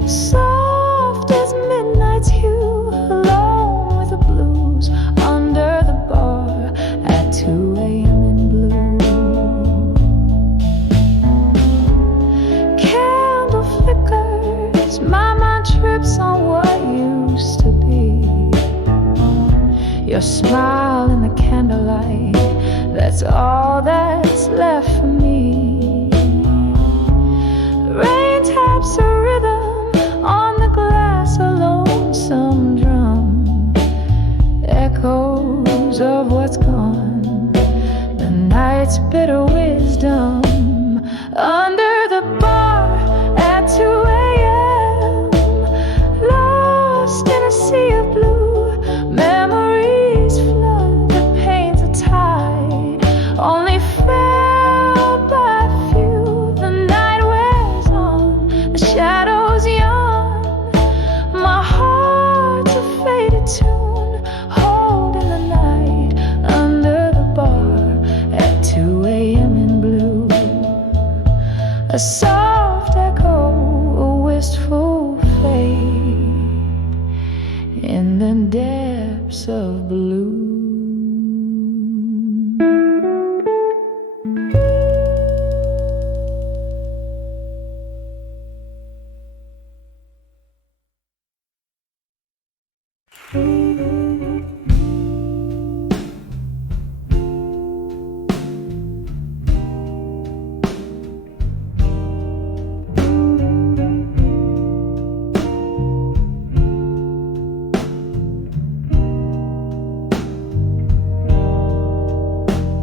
soft as midnight's hue, alone with the blues under the bar at 2 a.m. in blue. Candle flickers, my mind trips on what used to be. Your smile in the candlelight, that's all that's left for me. Rain taps a rhythm on the glass, a lonesome drum, echoes of what's gone, the night's bitter wisdom. Under the bar at 2 a.m., lost in a sea of blue, memories flood, the pains are tied, only felt by a few. The night wears on, the shadows yawn, my heart's a faded tune, holding the night under the bar at 2 a.m. in blue. A soft echo, a wistful fade in the depths of blue.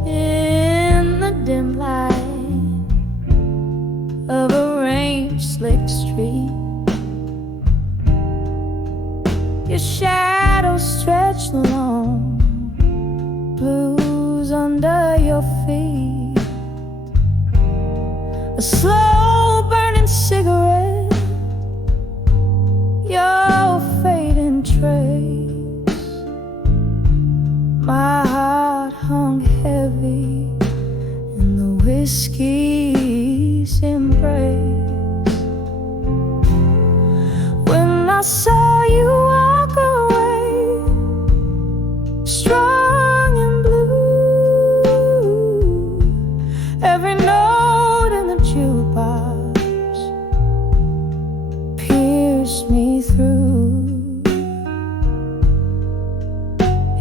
In the dim light of a rain-slick street, your shadow stretched along, blues under your feet. A slow burning cigarette, your fading trace. My heart hung heavy in the whiskey's embrace. When I saw you walk away, strong and blue, every note in the jukebox pierced me through.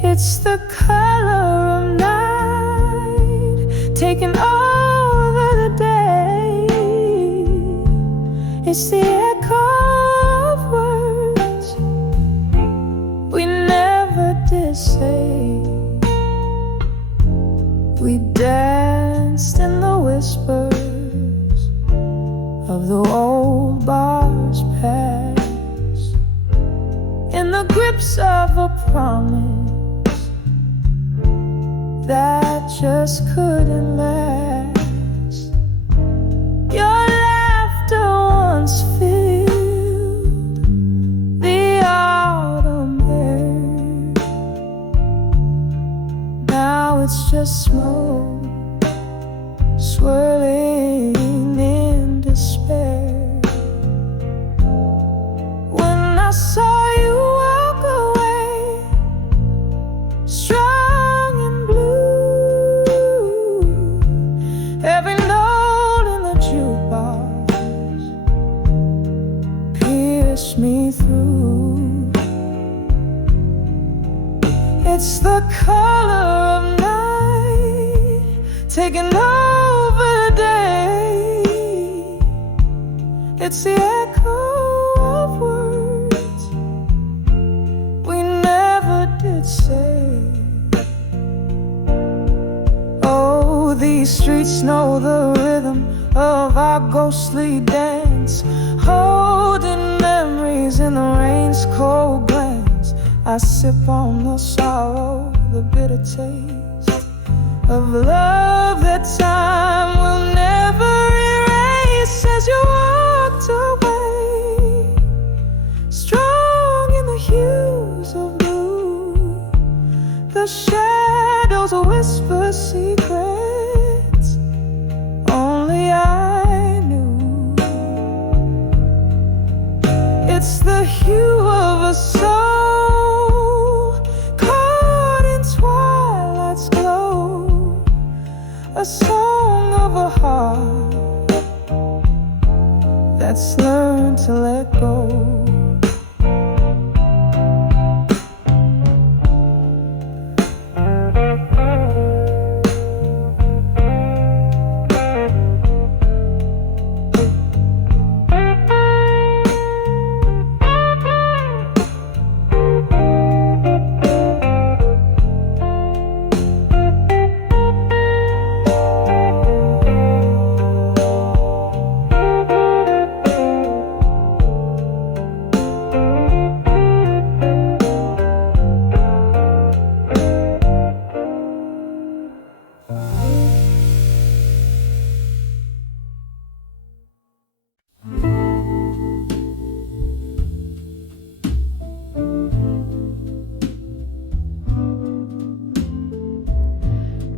It's the color of night taking over the day. It's the echo of words we never did say. We danced in the whispers of the old bar's past, in the grips of a promise that just couldn't last. Your laughter once filled the autumn air. Now it's just smoke swirling in despair. When I saw you walk away, strong and blue, every note in the jukebox taking over the day. It's the echo of words we never did say. Oh, these streets know the rhythm of our ghostly dance, holding memories in the rain's cold glance. I sip on the sorrow, the bitter taste of love that time will never erase. As you walked away, strong in the hues of blue, the shadows whisper secrets only I knew. It's the hue of a soul caught in twilight's glow, a song of a heart that's learned to let go.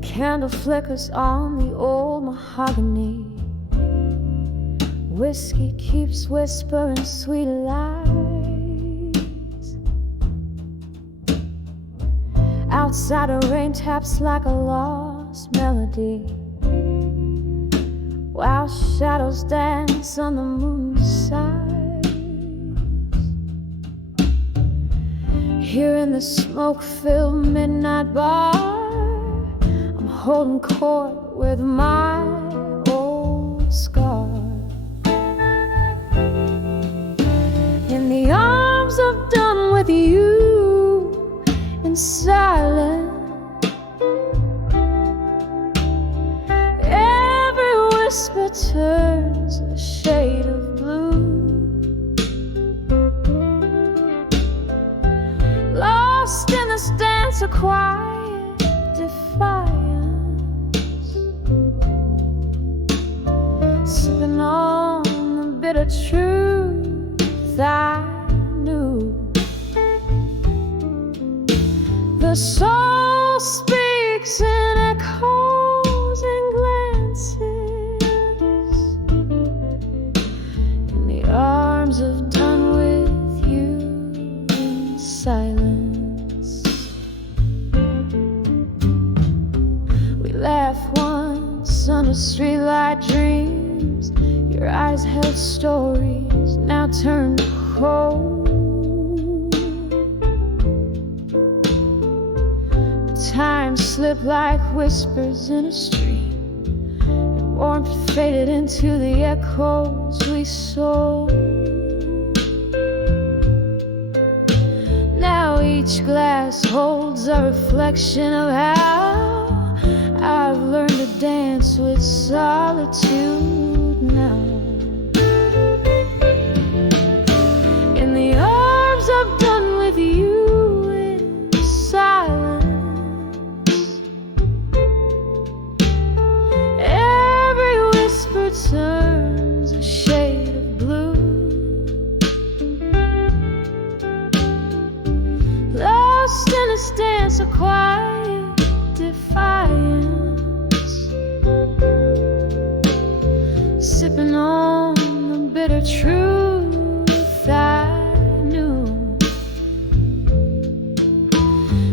Candle flickers on the old mahogany. Whiskey keeps whispering sweet lies. Outside a rain taps like a lost melody, while shadows dance on the moon's sides. Here in the smoke-filled midnight bar, holding court with my old scar. In the arms of done with you, in silence, every whisper turns a shade of blue. Lost in this dance of quiet defiance, sipping on the bitter truth I knew. The soul speaks in echoes and glances, in the arms of done with you in silence. We laugh once under streetlight dreams. Your eyes held stories, now turned cold. The time slipped like whispers in a stream, and warmth faded into the echoes we sold. Now each glass holds a reflection of how I've learned to dance with solitude now. In the arms I've done with you in silence, every whisper turns a shade of blue. Lost in this dance of quiet defiance, sipping on the bitter truth I knew.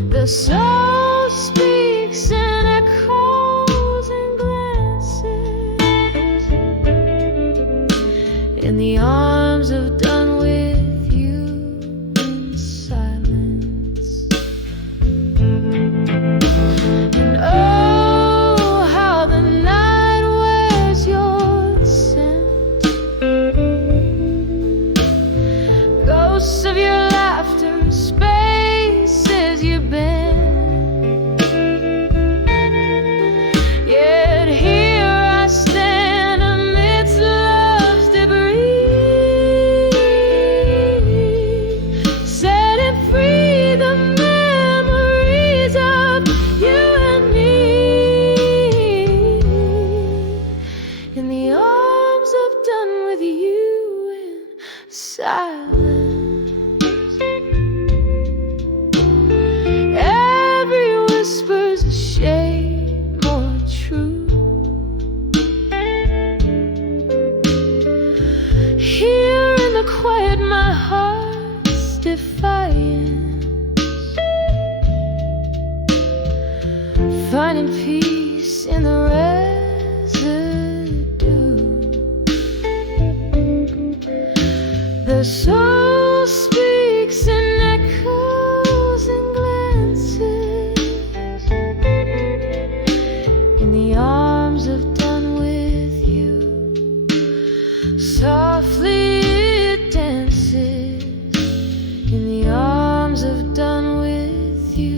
The soul speaks in echoes and glances, in the arms of done with you in silence. And oh, how the silence. Every whisper's a shade more true. Here in the quiet, my heart's defiance, finding peace in the residue. The soul speaks in echoes and glances, in the arms of done with you. Softly it dances, in the arms of done with you,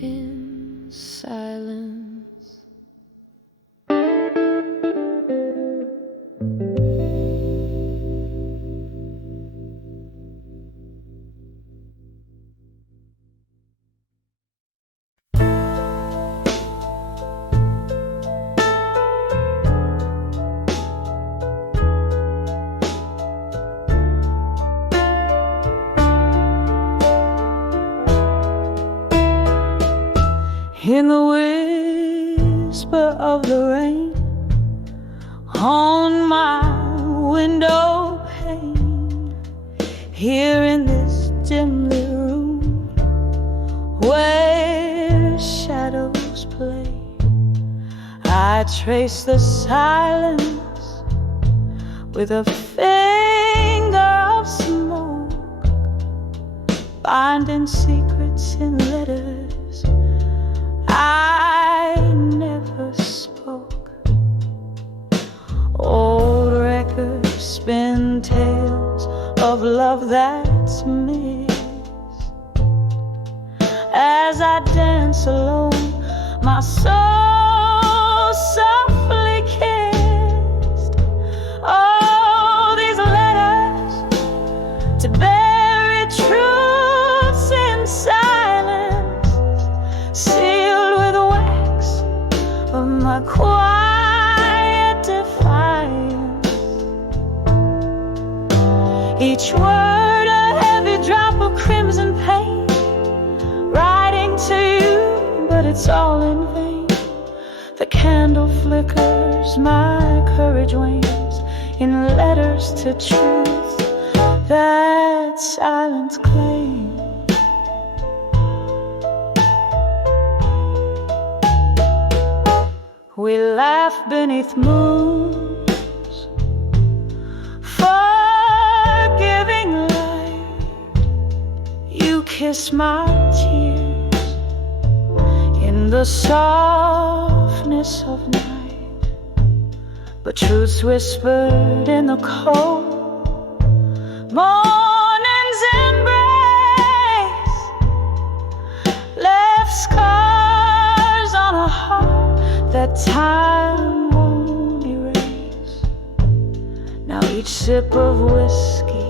in silence. In the whisper of the rain on my window pane, here in this dim lit room where shadows play, I trace the silence with a finger of smoke, binding secrets in letters I never spoke. Old records spin tales of love that's missed. As I dance alone, my soul softly kissed. Oh, these letters to bury truths in silence, sealed with wax of my quiet defiance. Each word a heavy drop of crimson pain, writing to you, but it's all in vain. The candle flickers, my courage wanes, in letters to truth that silence claims. We laugh beneath moons, forgiving light. You kiss my tears in the softness of night, but truth's whispered in the cold morning's embrace, left scars on a heart that time won't erase. Now each sip of whiskey,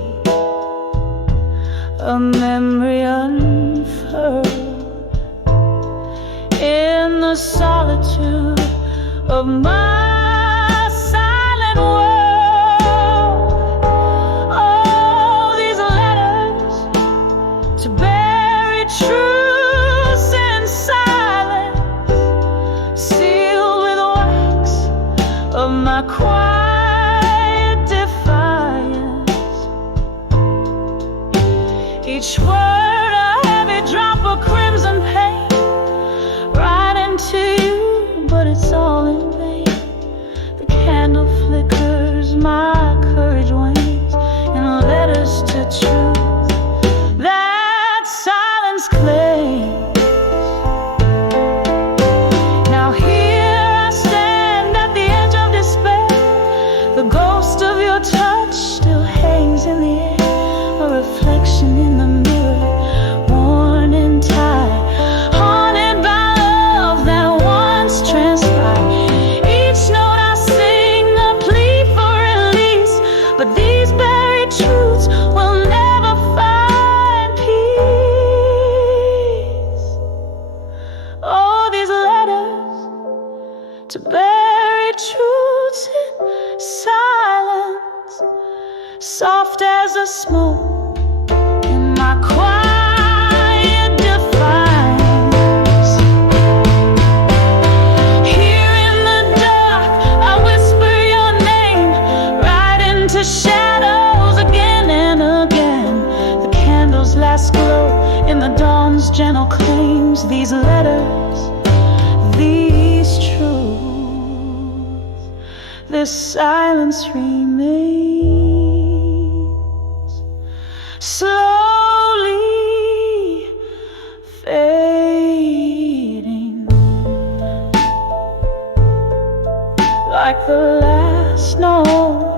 a memory unfurled, in the solitude of my silent world. Oh, these letters to bury truths in silence, sealed with wax of my quiet defiance. Each word a heavy drop of crimson pain, writing to you, but it's all in vain. The candle flickers, my courage wanes, in letters to truth that silence claims. Now here I stand at the edge of despair. The ghost of your touch still hangs in the air, a reflection in the mirror, worn and tired, haunted by love that once transpired. Each note I sing, a plea for relief. soft as a smoke in my quiet defiance. Here in the dark, I whisper your name right into shadows again and again. The candle's last glow in the dawn's gentle claims. These letters, these truths, this silence remains, slowly fading, like the last note